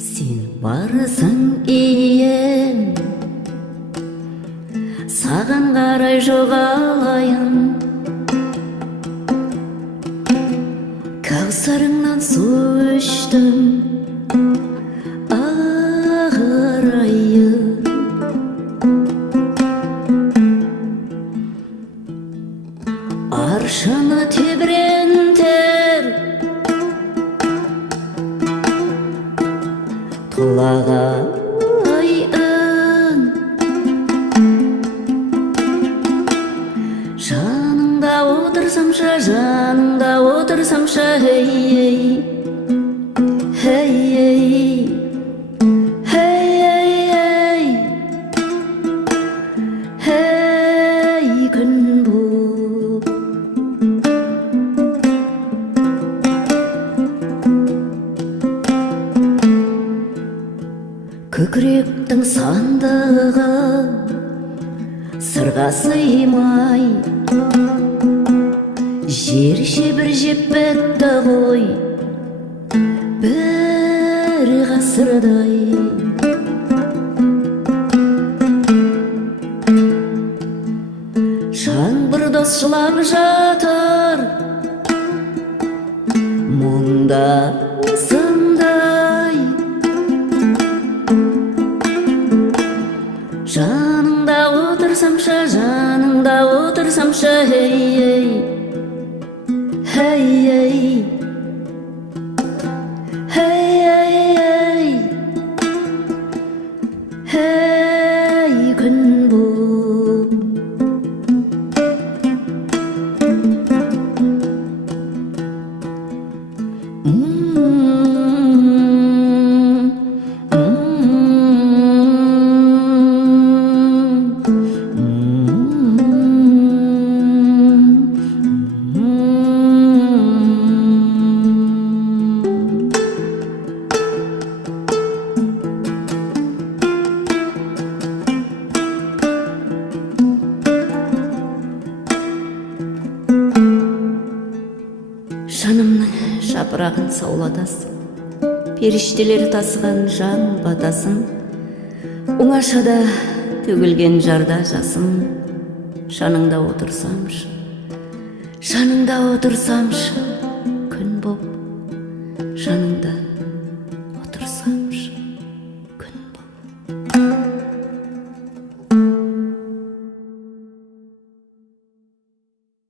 Сен барсың ием, саған қарай жоғалайын, кәусарыңнан су іштім, ағарайын. Аршаны тебірентер, тұлағайын. Жаныңда отырсамшы, жаныңда отырсамшы, хей-ей, хей-ей, хей-ей, хей, күн боп. Көкіректің сандығы сырға сыймай, жер шебір жеп бітті ғой бір ғасырдай. Жаңбыр дос жылап жатыр, мұңда сындай. Жаныңда отырсамшы, жаныңда отырсамшы, хей-ей, хей-ей, хей-ей, хей, күн боп. Жанымның жапырағын саулатасың, періштелер тасыған жан батасын, оңашада төгілген жарда жасым. Жаныңда отырсамшы, жаныңда отырсамшы, күн боп, жаныңда